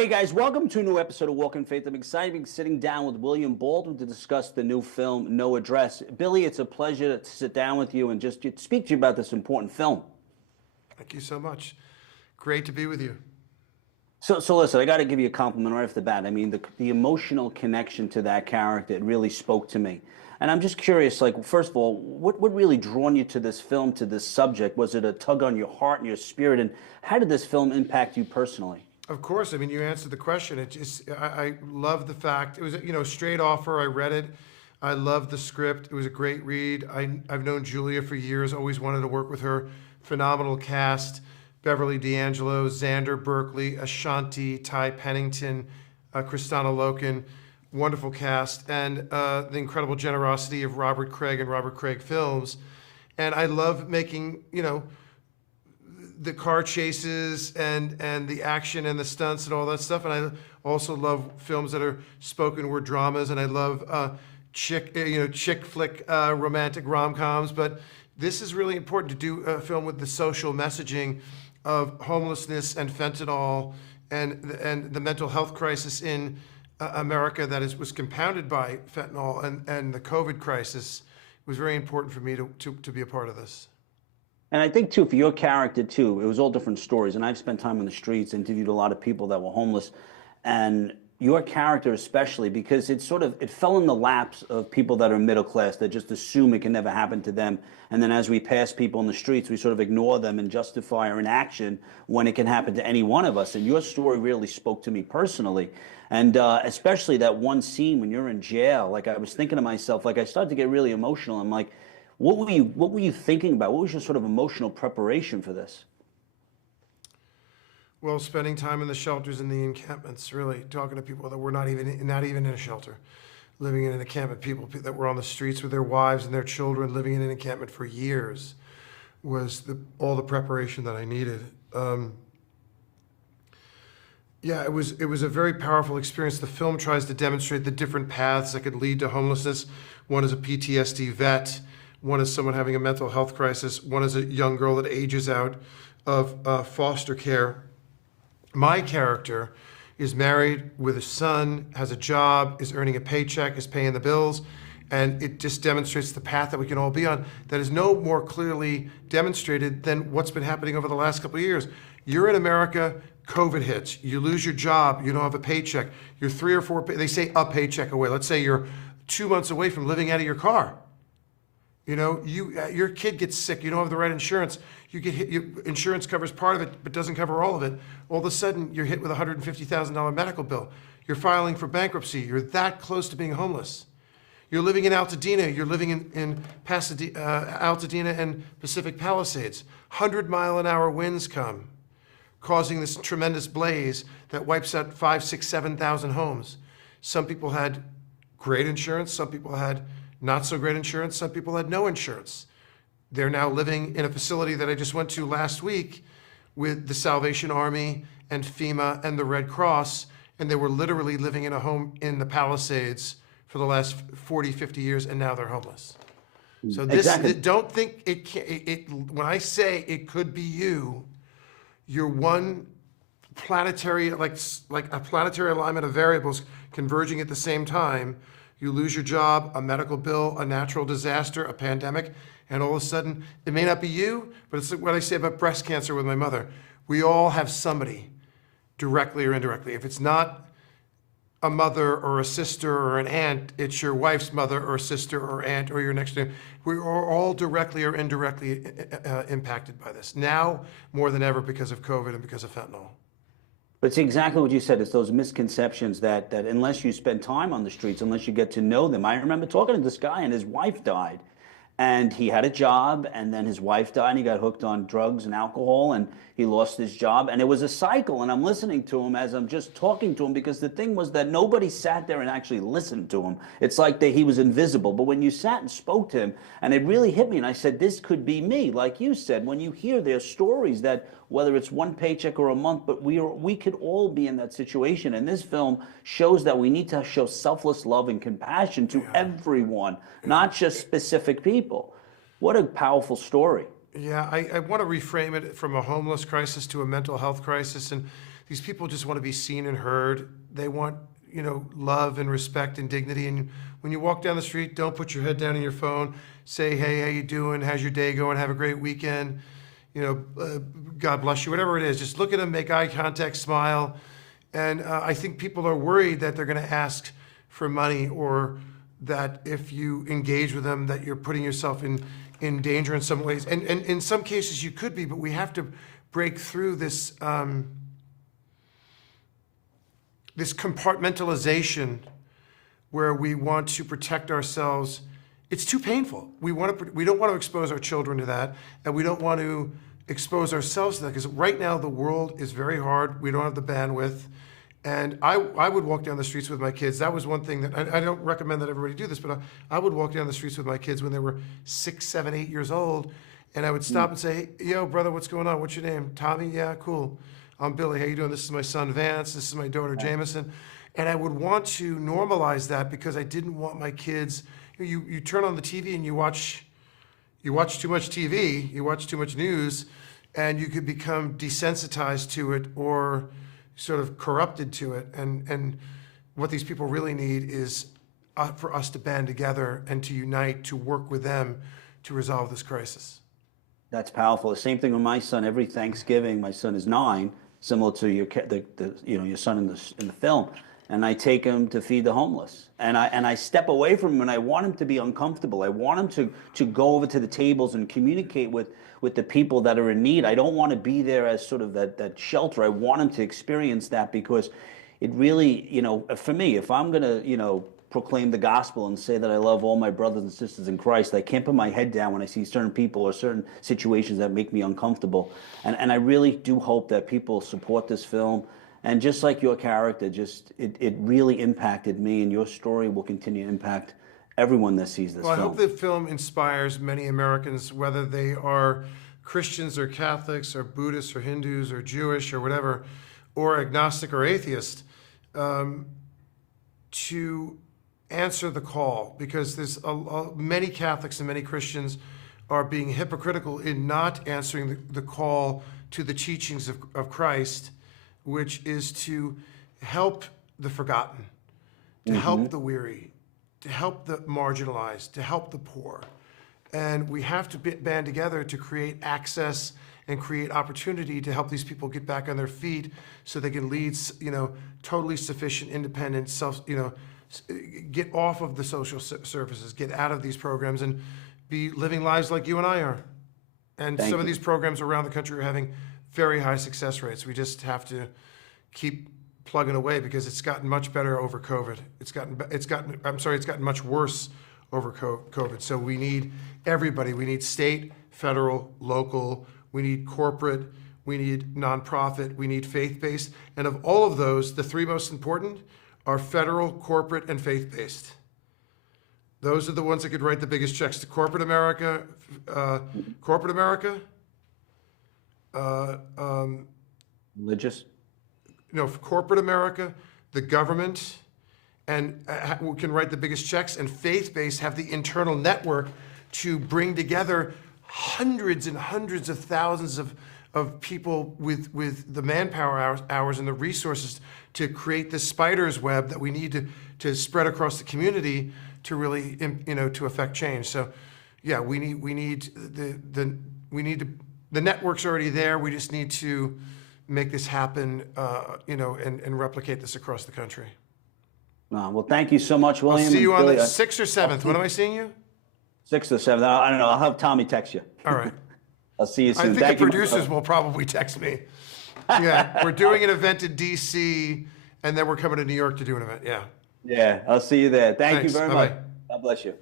Hey guys, welcome to a new episode of Walk in Faith. I'm excited to be sitting down with William Baldwin to discuss the new film, No Address. Billy, it's a pleasure to sit down with you and just to speak to you about this important film. Thank you so much. Great to be with you. So listen, I got to give you a compliment right off the bat. I mean, the emotional connection to that character, it really spoke to me. And I'm just curious, like, first of all, what really drawn you to this film, to this subject? Was it a tug on your heart and your spirit? And how did this film impact you personally? Of course, I mean, you answered the question. I love the fact, it was, a straight offer. I read it. I loved the script. It was a great read. I've known Julia for years, always wanted to work with her. Phenomenal cast. Beverly D'Angelo, Xander Berkeley, Ashanti, Ty Pennington, Kristana Loken, wonderful cast, and the incredible generosity of Robert Craig and Robert Craig Films. And I love making, the car chases and the action and the stunts and all that stuff. And I also love films that are spoken word dramas, and I love chick flick romantic rom-coms. But this is really important to do a film with the social messaging of homelessness and fentanyl and the mental health crisis in America that was compounded by fentanyl and the COVID crisis. It was very important for me to be a part of this. And I think too, for your character too, it was all different stories. And I've spent time on the streets, interviewed a lot of people that were homeless, and your character especially, because it fell in the laps of people that are middle class that just assume it can never happen to them. And then as we pass people in the streets, we sort of ignore them and justify our inaction when it can happen to any one of us. And your story really spoke to me personally. And especially that one scene when you're in jail, like I was thinking to myself, like I started to get really emotional. I'm like, what were you thinking about? What was your sort of emotional preparation for this? Well, spending time in the shelters and the encampments, really talking to people that were not even in a shelter, living in an encampment, people that were on the streets with their wives and their children, living in an encampment for years, was all the preparation that I needed. Yeah, it was a very powerful experience. The film tries to demonstrate the different paths that could lead to homelessness. One is a PTSD vet. One is someone having a mental health crisis. One is a young girl that ages out of foster care. My character is married with a son, has a job, is earning a paycheck, is paying the bills, and it just demonstrates the path that we can all be on that is no more clearly demonstrated than what's been happening over the last couple of years. You're in America, COVID hits, you lose your job, you don't have a paycheck, you're 3 or 4, they say a paycheck away. Let's say you're 2 months away from living out of your car. Your kid gets sick, you don't have the right insurance, you get hit, your insurance covers part of it, but doesn't cover all of it. All of a sudden, you're hit with a $150,000 medical bill. You're filing for bankruptcy. You're that close to being homeless. You're living in Altadena. You're living in Pasadena, Altadena and Pacific Palisades. 100-mile-an-hour winds come, causing this tremendous blaze that wipes out 5, 6, 7,000 homes. Some people had great insurance. Some people had not so great insurance. Some people had no insurance. They're now living in a facility that I just went to last week with the Salvation Army and FEMA and the Red Cross, and they were literally living in a home in the Palisades for the last 40, 50 years, and now they're homeless. So Exactly. don't think when I say it could be you're one planetary, like a planetary alignment of variables converging at the same time. You lose your job, a medical bill, a natural disaster, a pandemic, and all of a sudden, it may not be you, but it's what I say about breast cancer with my mother. We all have somebody, directly or indirectly. If it's not a mother or a sister or an aunt, it's your wife's mother or sister or aunt or your next door. We are all directly or indirectly impacted by this, now more than ever because of COVID and because of fentanyl. But it's exactly what you said. It's those misconceptions that unless you spend time on the streets, unless you get to know them. I remember talking to this guy and his wife died. And he had a job, and then his wife died, and he got hooked on drugs and alcohol, and he lost his job. And it was a cycle, and I'm listening to him as I'm just talking to him, because the thing was that nobody sat there and actually listened to him. It's like he was invisible. But when you sat and spoke to him, and it really hit me, and I said, this could be me. Like you said, when you hear their stories that whether it's one paycheck or a month, but we could all be in that situation. And this film shows that we need to show selfless love and compassion to everyone, not just specific people. What a powerful story. Yeah, I want to reframe it from a homeless crisis to a mental health crisis. And these people just want to be seen and heard. They want, love and respect and dignity. And when you walk down the street, don't put your head down on your phone. Say, hey, how you doing? How's your day going? Have a great weekend. God bless you, whatever it is. Just look at them, make eye contact, smile. And I think people are worried that they're going to ask for money, or that if you engage with them, that you're putting yourself in danger in some ways. And in some cases you could be, but we have to break through this this compartmentalization where we want to protect ourselves. It's too painful. We don't want to expose our children to that, and we don't want to expose ourselves to that, because right now the world is very hard. We don't have the bandwidth. And I would walk down the streets with my kids. That was one thing that, I don't recommend that everybody do this, but I would walk down the streets with my kids when they were 6, 7, 8 years old, and I would stop and say, hey, yo, brother, what's going on? What's your name? Tommy? Yeah, cool. I'm Billy. How you doing? This is my son, Vance. This is my daughter, Jameson. And I would want to normalize that, because I didn't want my kids, you turn on the TV and you watch too much TV, you watch too much news, and you could become desensitized to it, or sort of corrupted to it. And what these people really need is for us to band together and to unite, to work with them to resolve this crisis. That's powerful. The same thing with my son. Every Thanksgiving, my son is 9, similar to your your son in the film, and I take him to feed the homeless. And I step away from him, and I want him to be uncomfortable. I want him to go over to the tables and communicate with the people that are in need. I don't want to be there as sort of that shelter. I want him to experience that, because it really, for me, if I'm going to, proclaim the gospel and say that I love all my brothers and sisters in Christ, I can't put my head down when I see certain people or certain situations that make me uncomfortable. And I really do hope that people support this film. And just like your character, it really impacted me, and your story will continue to impact everyone that sees this film. I hope the film inspires many Americans, whether they are Christians or Catholics or Buddhists or Hindus or Jewish or whatever, or agnostic or atheist, to answer the call, because there's many Catholics and many Christians are being hypocritical in not answering the call to the teachings of Christ, which is to help the forgotten, to help the weary, to help the marginalized, to help the poor. And we have to band together to create access and create opportunity to help these people get back on their feet, so they can lead, totally sufficient, independent, get off of the social services, get out of these programs, and be living lives like you and I are. And some of these programs around the country are having very high success rates. We just have to keep plugging away, because it's gotten much better over COVID. It's gotten much worse over COVID. So we need everybody. We need state, federal, local. We need corporate. We need nonprofit. We need faith-based. And of all of those, the 3 most important are federal, corporate, and faith-based. Those are the ones that could write the biggest checks to corporate America, Religious? No, for corporate America, the government, and can write the biggest checks, and faith-based have the internal network to bring together hundreds and hundreds of thousands of people with the manpower hours and the resources to create this spider's web that we need to spread across the community to really, to affect change. So, yeah, the network's already there. We just need to make this happen, and replicate this across the country. Well, thank you so much, William. I'll see you on the 6th or 7th. When am I seeing you? 6th or 7th. I don't know. I'll have Tommy text you. All right. I'll see you soon. I think the producers will probably text me. Yeah, we're doing an event in D.C., and then we're coming to New York to do an event. Yeah. Yeah, I'll see you there. Thank you Thanks. very Bye-bye. much. God bless you.